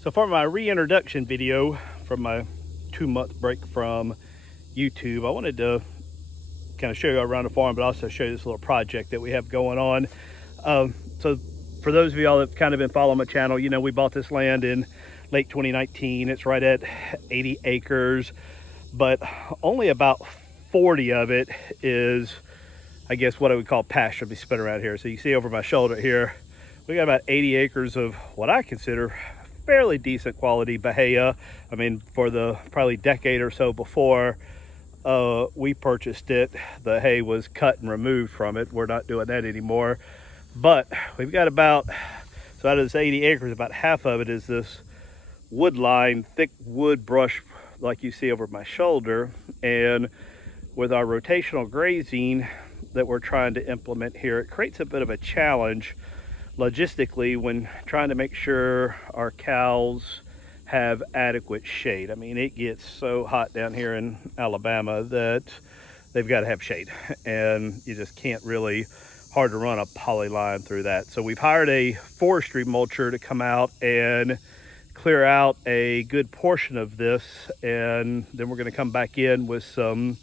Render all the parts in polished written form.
So for my reintroduction video from my 2-month break from YouTube, I wanted to kind of show you around the farm, but also show you this little project that we have going on. So for those of y'all that have kind of been following my channel, you know we bought this land in late 2019. It's right at 80 acres, but only about 40 of it is, I guess, what I would call pasture. Be spin around here. So you see over my shoulder here, we got about 80 acres of what I consider fairly decent quality Bahia. I mean, for the probably decade or so before we purchased it, the hay was cut and removed from it. We're not doing that anymore. But we've got about, so out of this 80 acres, about half of it is this wood line, thick wood brush like you see over my shoulder. And with our rotational grazing that we're trying to implement here, it creates a bit of a challenge logistically when trying to make sure our cows have adequate shade. I mean, it gets so hot down here in Alabama that they've got to have shade, and you just can't really, hard to run a poly line through that. So we've hired a forestry mulcher to come out and clear out a good portion of this, and then we're going to come back in with some,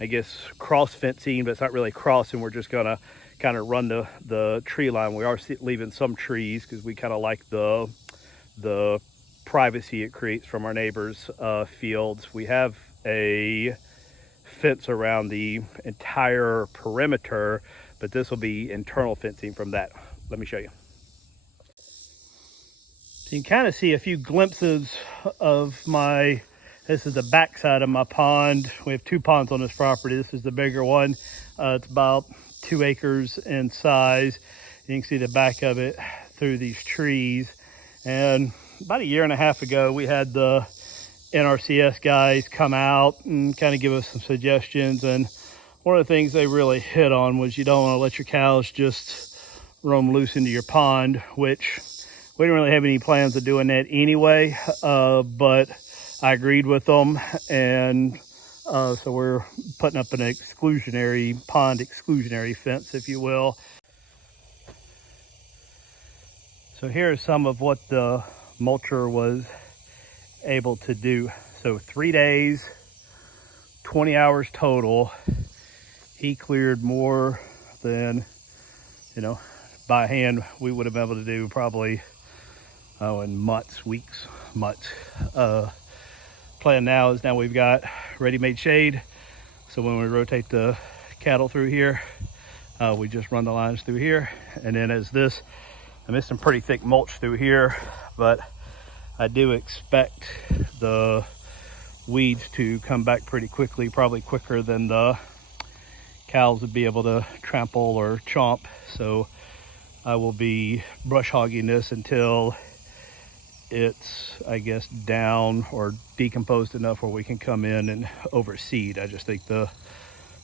I guess, cross fencing, but it's not really crossing. We're just going to kind of run the tree line. We are leaving some trees because we kind of like the privacy it creates from our neighbors' fields. We have a fence around the entire perimeter, but this will be internal fencing from that. Let me show you. So you can kind of see a few glimpses of this is the back side of my pond. We have 2 ponds on this property. This is the bigger one. It's about 2 acres in size. You can see the back of it through these trees. And about 1.5 years ago, we had the NRCS guys come out and kind of give us some suggestions. And one of the things they really hit on was you don't want to let your cows just roam loose into your pond, which we didn't really have any plans of doing that anyway. But I agreed with them, and so we're putting up an pond exclusionary fence, if you will. So here's some of what the mulcher was able to do. So 3 days, 20 hours total. He cleared more than, by hand we would have been able to do probably, in months, weeks, months. Plan now is we've got ready-made shade. So when we rotate the cattle through here, we just run the lines through here. And then I missed some pretty thick mulch through here, but I do expect the weeds to come back pretty quickly, probably quicker than the cows would be able to trample or chomp. So I will be brush hogging this until it's, I guess, down or decomposed enough where we can come in and overseed. I just think the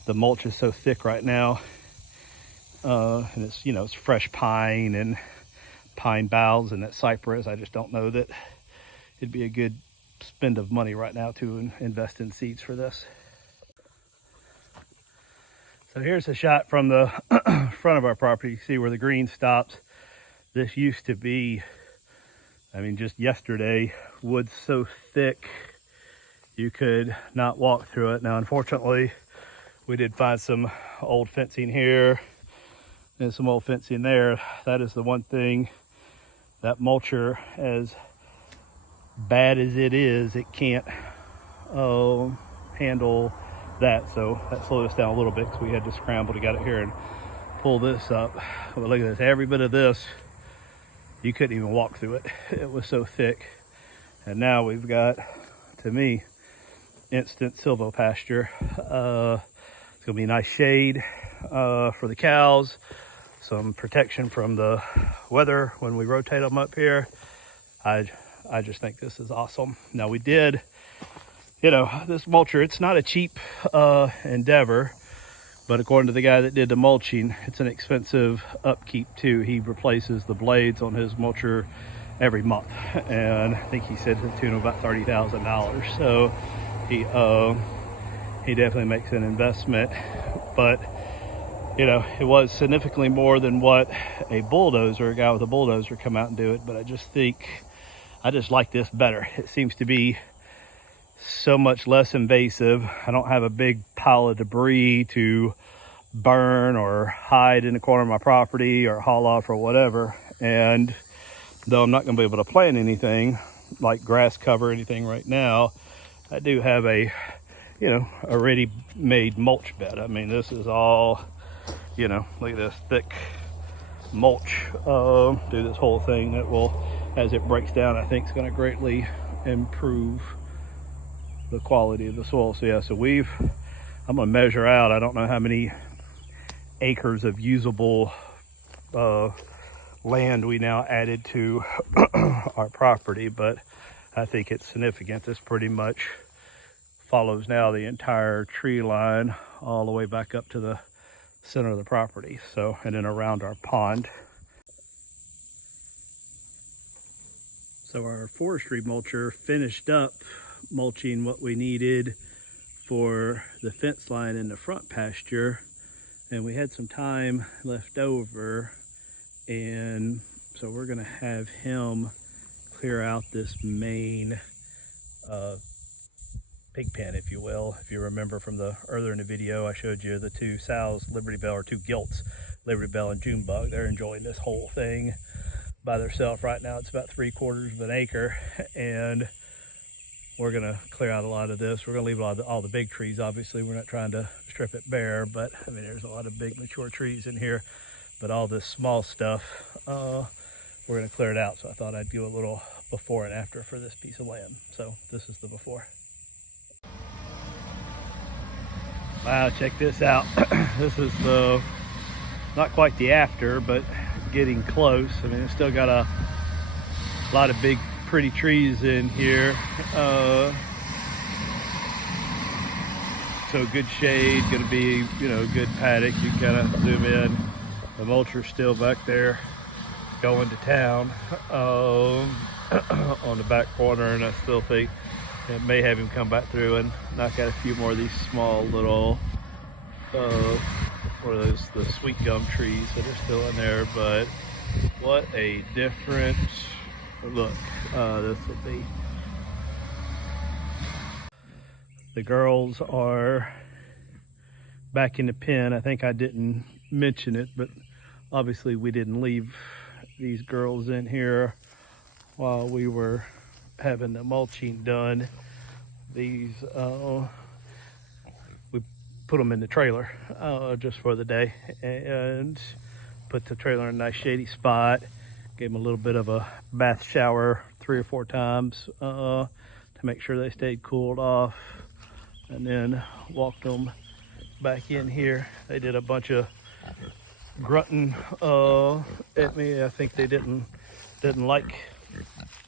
mulch is so thick right now, and it's fresh pine and pine boughs and that cypress. I just don't know that it'd be a good spend of money right now to invest in seeds for this. So here's a shot from the front of our property. You see where the green stops. This used to be, just yesterday, wood so thick you could not walk through it. Now, unfortunately, we did find some old fencing here and some old fencing there. That is the one thing, that mulcher, as bad as it is, it can't handle that. So that slowed us down a little bit because we had to scramble to get it here and pull this up. But look at this, every bit of this, you couldn't even walk through it. It was so thick. And now we've got, to me, instant silvopasture. It's gonna be nice shade for the cows, some protection from the weather when we rotate them up here. I just think this is awesome. Now we did, this mulcher, it's not a cheap endeavor, but according to the guy that did the mulching, it's an expensive upkeep too. He replaces the blades on his mulcher every month, and I think he said to the tune of about $30,000. So he definitely makes an investment, but it was significantly more than what a guy with a bulldozer come out and do it. But I I just like this better. It seems to be so much less invasive. I don't have a big pile of debris to burn or hide in the corner of my property or haul off or whatever. And though I'm not going to be able to plant anything like grass cover or anything right now, I do have a, you know, a ready-made mulch bed. I mean, this is all, you know, look at this thick mulch through this whole thing that will, as it breaks down, I think is going to greatly improve the quality of the soil. So yeah, so I'm going to measure out, I don't know how many acres of usable land we now added to our property, but I think it's significant. This pretty much follows now the entire tree line all the way back up to the center of the property, so, and then around our pond. So our forestry mulcher finished up mulching what we needed for the fence line in the front pasture, and we had some time left over, and so we're going to have him clear out this main pig pen, if you will. If you remember from the earlier in the video, I showed you the two sows, Liberty Bell, or two gilts, Liberty Bell and Junebug. They're enjoying this whole thing by themselves right now. It's about 3/4 of an acre, and we're gonna clear out a lot of this. We're gonna leave all the big trees. Obviously, we're not trying to strip it bare, but I mean, there's a lot of big mature trees in here, but all this small stuff, we're gonna clear it out. So I thought I'd do a little before and after for this piece of land. So this is the before. Wow, check this out. This is the, not quite the after, but getting close. I mean, it's still got a lot of big pretty trees in here, so good shade, gonna be, you know, good paddock. You can kind of zoom in. The mulcher's still back there going to town on the back corner, and I still think it may have him come back through and knock out a few more of these small little what are those, the sweet gum trees that are still in there. But what a different look this will be. The girls are back in the pen. I think I didn't mention it, but obviously we didn't leave these girls in here while we were having the mulching done. These we put them in the trailer just for the day, and put the trailer in a nice shady spot. Gave them a little bit of a bath shower 3 or 4 times to make sure they stayed cooled off, and then walked them back in here. They did a bunch of grunting at me. I think they didn't like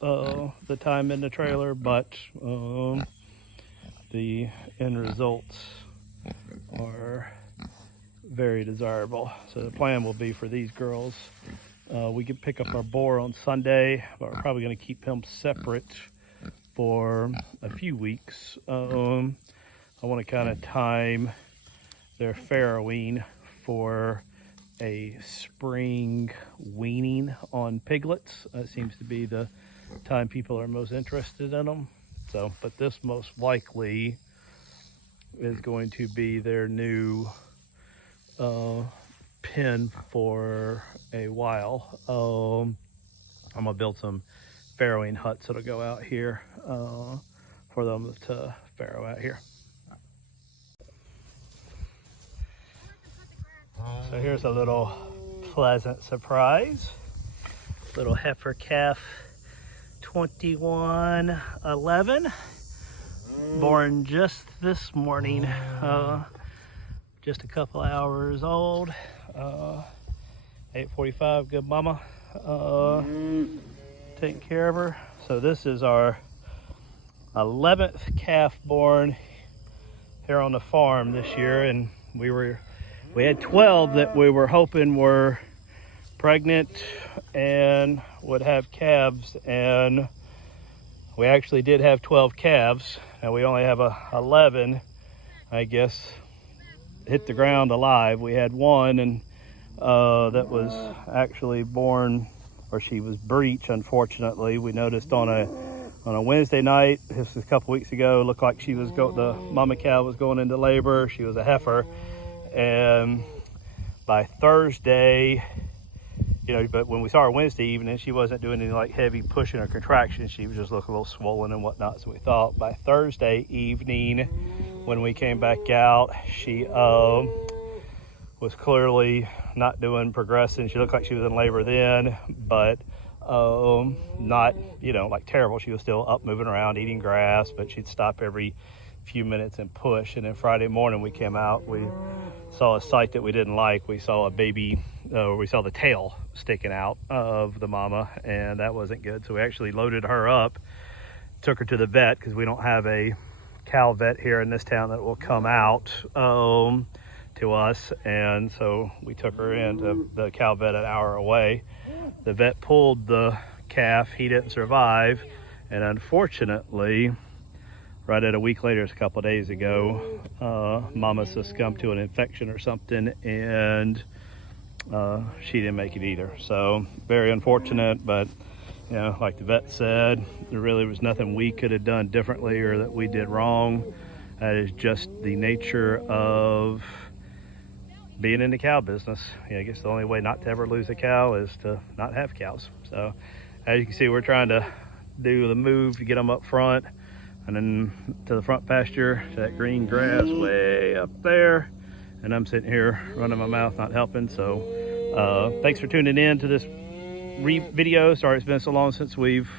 the time in the trailer, but the end results are very desirable. So the plan will be for these girls, we can pick up our boar on Sunday, but we're probably going to keep him separate for a few weeks. I want to kind of time their farrowing for a spring weaning on piglets. It seems to be the time people are most interested in them. So, but this most likely is going to be their new pen for a while. I'm gonna build some farrowing huts that'll go out here for them to farrow out here. So here's a little pleasant surprise. Little heifer calf 2111, born just this morning, just a couple hours old. 8:45, good mama, taking care of her. So this is our 11th calf born here on the farm this year, and we had 12 that we were hoping were pregnant and would have calves, and we actually did have 12 calves. Now we only have 11, I guess, hit the ground alive. We had one, and that was actually born or she was breech. Unfortunately, we noticed on a Wednesday night, this was a couple weeks ago, looked like she was the mama cow was going into labor. She was a heifer, and by Thursday, you know, but when we saw her Wednesday evening, she wasn't doing any like heavy pushing or contraction. She was just looking a little swollen and whatnot. So we thought by Thursday evening, when we came back out, she was clearly not progressing. She looked like she was in labor then, but not, you know, like terrible. She was still up, moving around, eating grass, but she'd stop every few minutes and push. And then Friday morning we came out, we saw a sight that we didn't like. We saw a baby, we saw the tail sticking out of the mama, and that wasn't good. So we actually loaded her up, took her to the vet, because we don't have a cow vet here in this town that will come out to us. And so we took her into the cow vet an hour away. The vet pulled the calf. He didn't survive, and unfortunately, right at a week later, a couple of days ago, mama succumbed to an infection or something, and she didn't make it either. So very unfortunate, but you know, like the vet said, there really was nothing we could have done differently or that we did wrong. That is just the nature of being in the cow business. You know, I guess the only way not to ever lose a cow is to not have cows. So as you can see, we're trying to do the move to get them up front and then to the front pasture, to that green grass way up there. And I'm sitting here running my mouth, not helping. So thanks for tuning in to this video. Sorry it's been so long since we've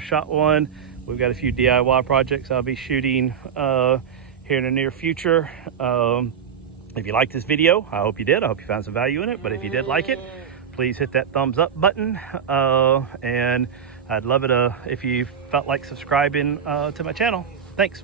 shot one. We've got a few DIY projects I'll be shooting here in the near future. If you liked this video, I hope you did. I hope you found some value in it. But if you did like it, please hit that thumbs up button. And I'd love it if you felt like subscribing to my channel. Thanks.